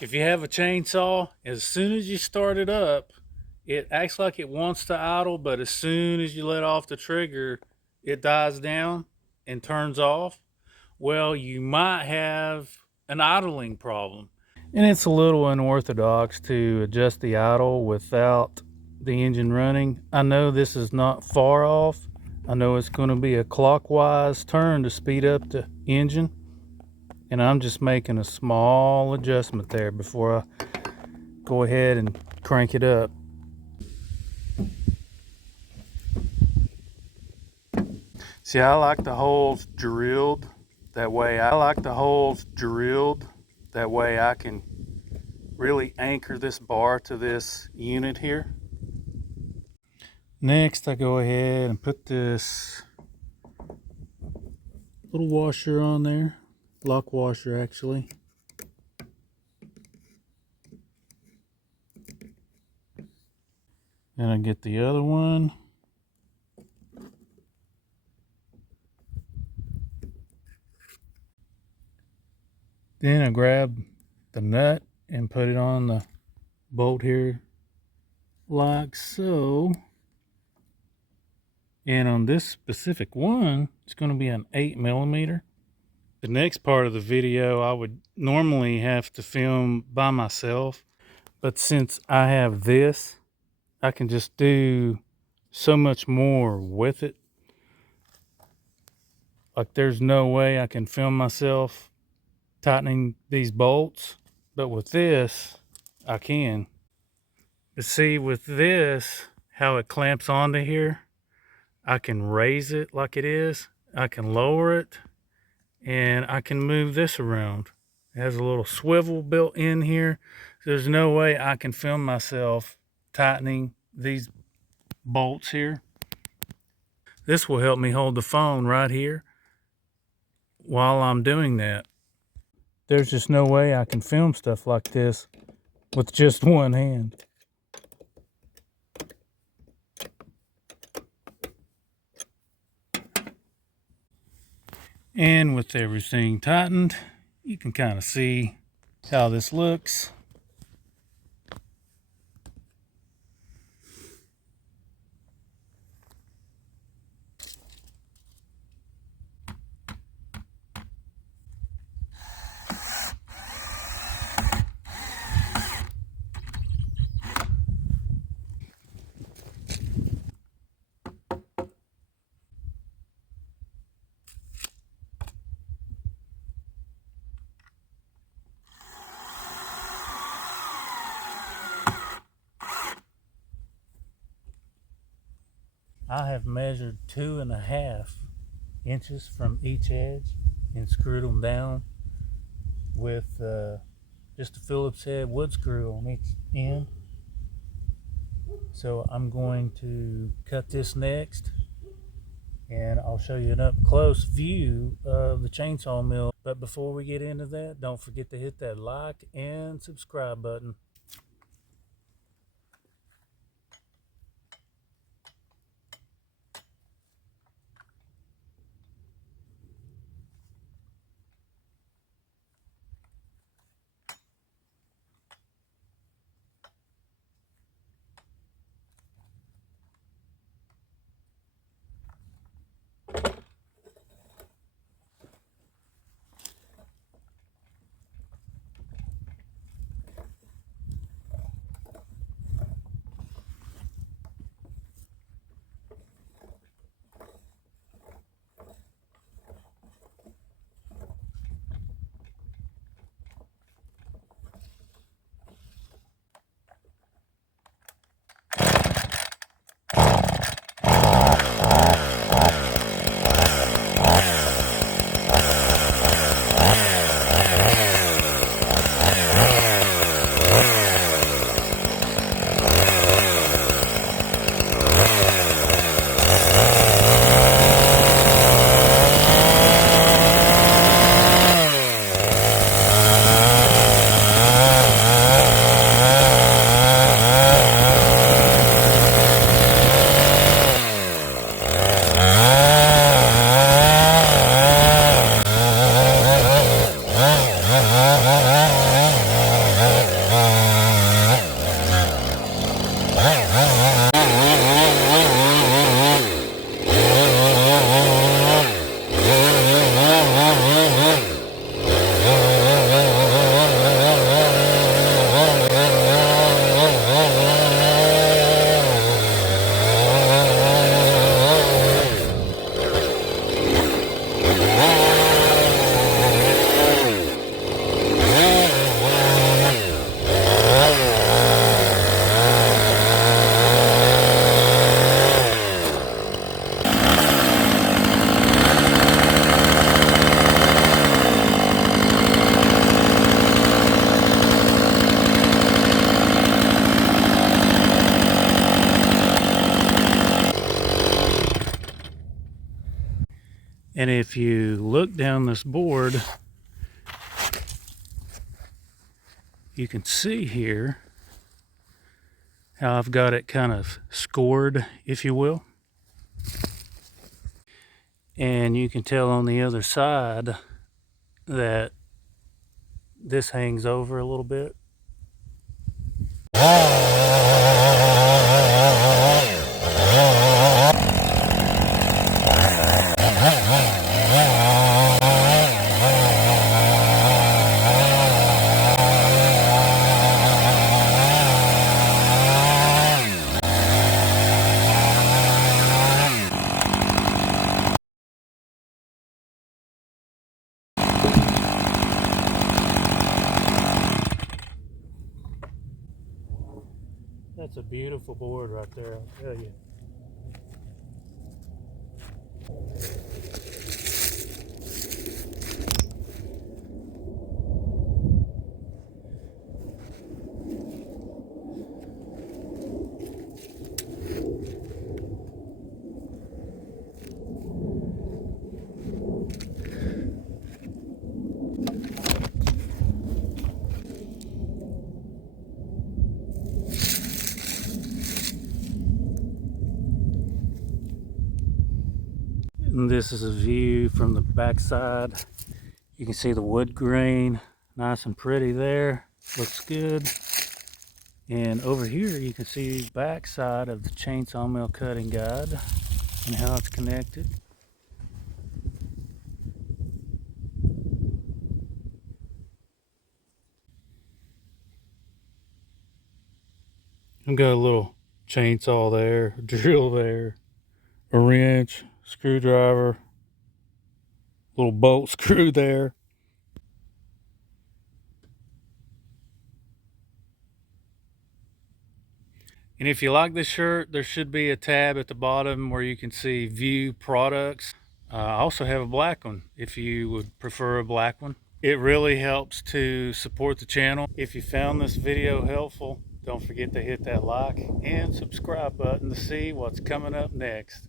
If you have a chainsaw, as soon as you start it up, it acts like it wants to idle, but as soon as you let off the trigger, it dies down and turns off. Well, you might have an idling problem. And it's a little unorthodox to adjust the idle without the engine running. I know this is not far off. I know it's going to be a clockwise turn to speed up the engine. And I'm just making a small adjustment there before I go ahead and crank it up. See, I like the holes drilled. That way I can really anchor this bar to this unit here. Next, I go ahead and put this little washer on there, lock washer actually. And I get the other one. Then I grab the nut and put it on the bolt here like so. And on this specific one, it's going to be an 8mm. The next part of the video I would normally have to film by myself, but since I have this, I can just do so much more with it. Like there's no way I can film myself tightening these bolts, but with this, I can. But see, with this, how it clamps onto here, I can raise it like it is, I can lower it, and I can move this around. It has a little swivel built in here. There's no way I can film myself tightening these bolts here. This will help me hold the phone right here while I'm doing that. There's just no way I can film stuff like this with just one hand. And with everything tightened, you can kind of see how this looks. I have measured 2.5 inches from each edge and screwed them down with just a Phillips head wood screw on each end. So I'm going to cut this next, and I'll show you an up close view of the chainsaw mill. But before we get into that, don't forget to hit that like and subscribe button. And if you look down this board, you can see here how I've got it kind of scored, if you will. And you can tell on the other side that this hangs over a little bit. That's a beautiful board right there, I'll tell you. And this is a view from the back side. You can see the wood grain, nice and pretty there. Looks good. And over here you can see the back side of the chainsaw mill cutting guide and how it's connected. I've got a little chainsaw there, drill there, a wrench, screwdriver, little bolt screw there. And if you like this shirt, there should be a tab at the bottom where you can see view products. I also have a black one if you would prefer a black one. It really helps to support the channel. If you found this video helpful, don't forget to hit that like and subscribe button to see what's coming up next.